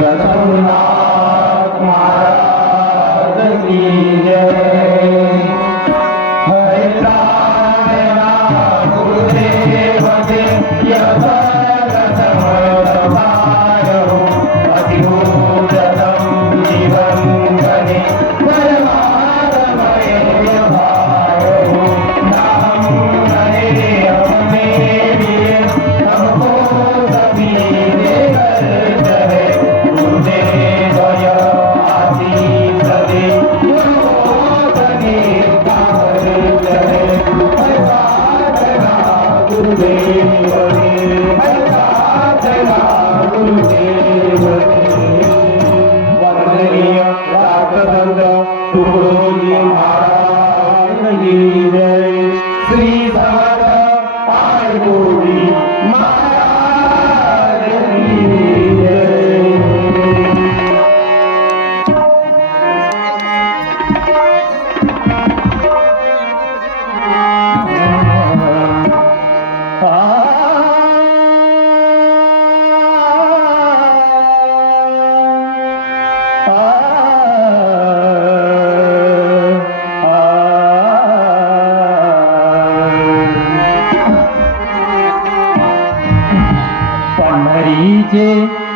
सद्गुरुनाथ महाराज મરી જે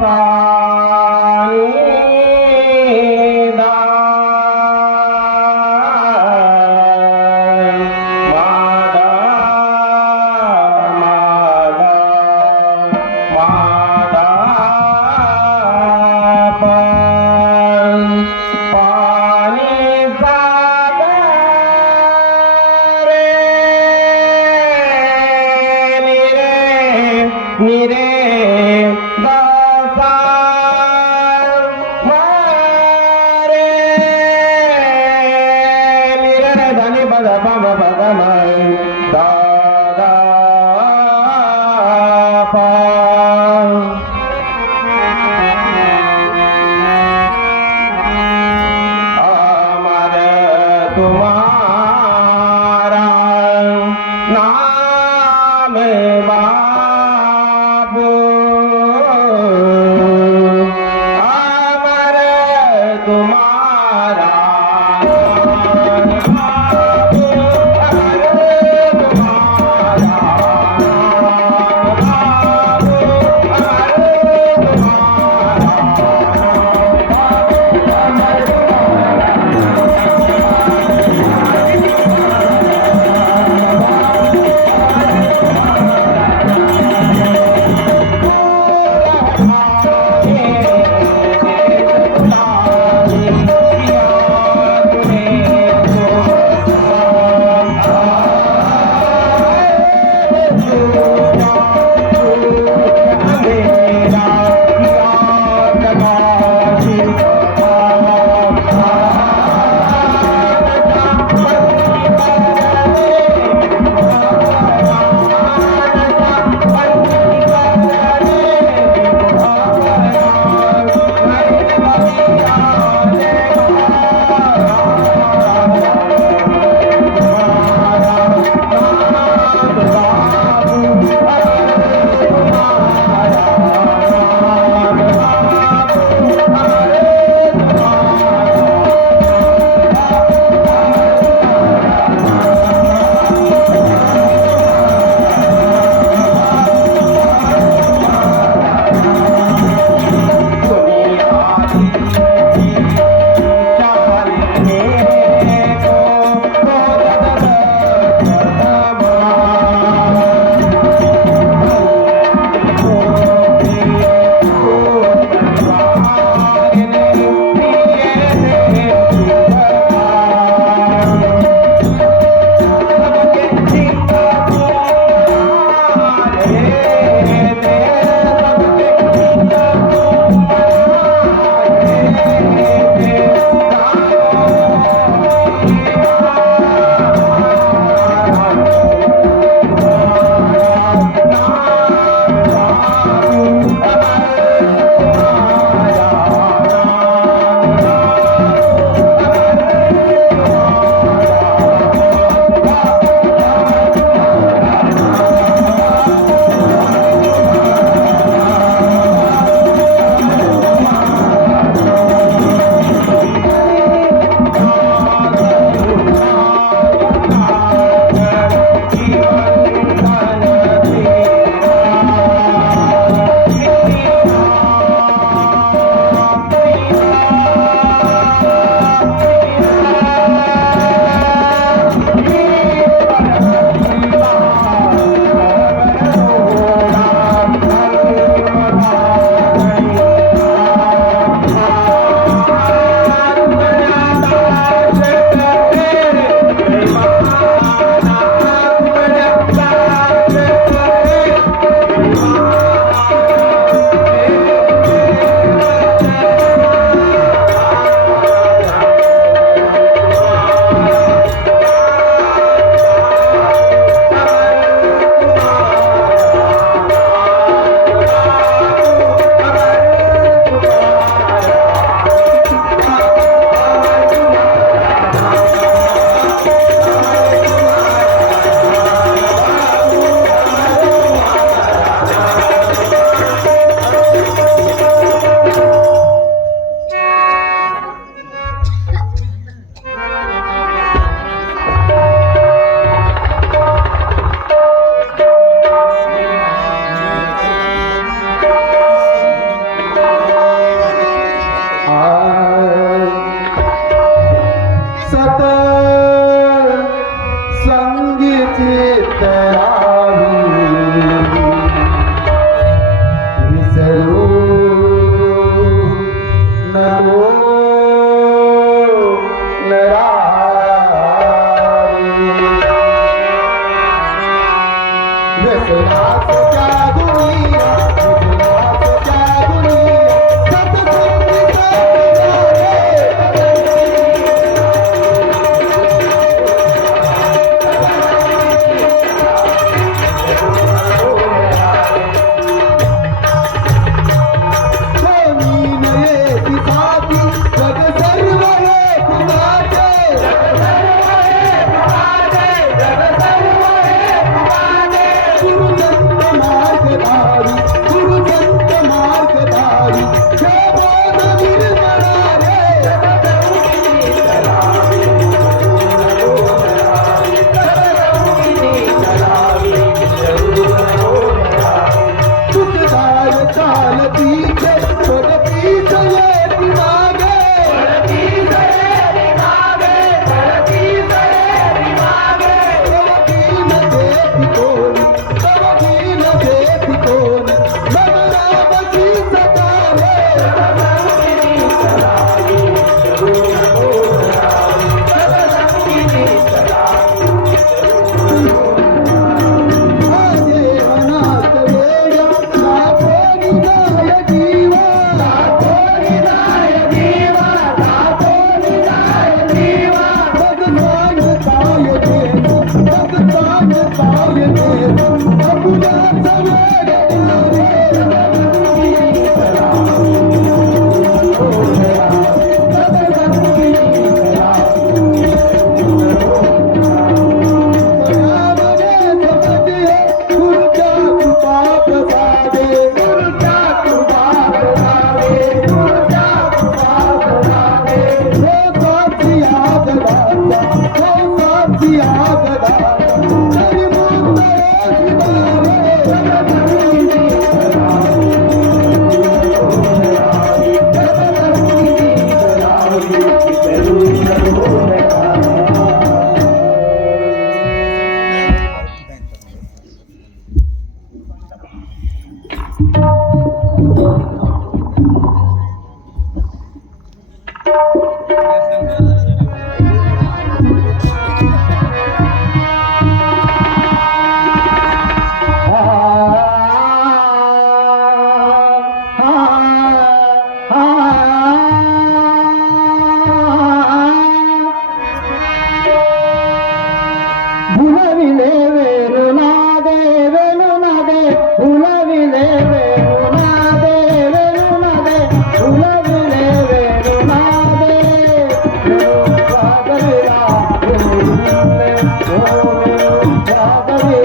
निरे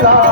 나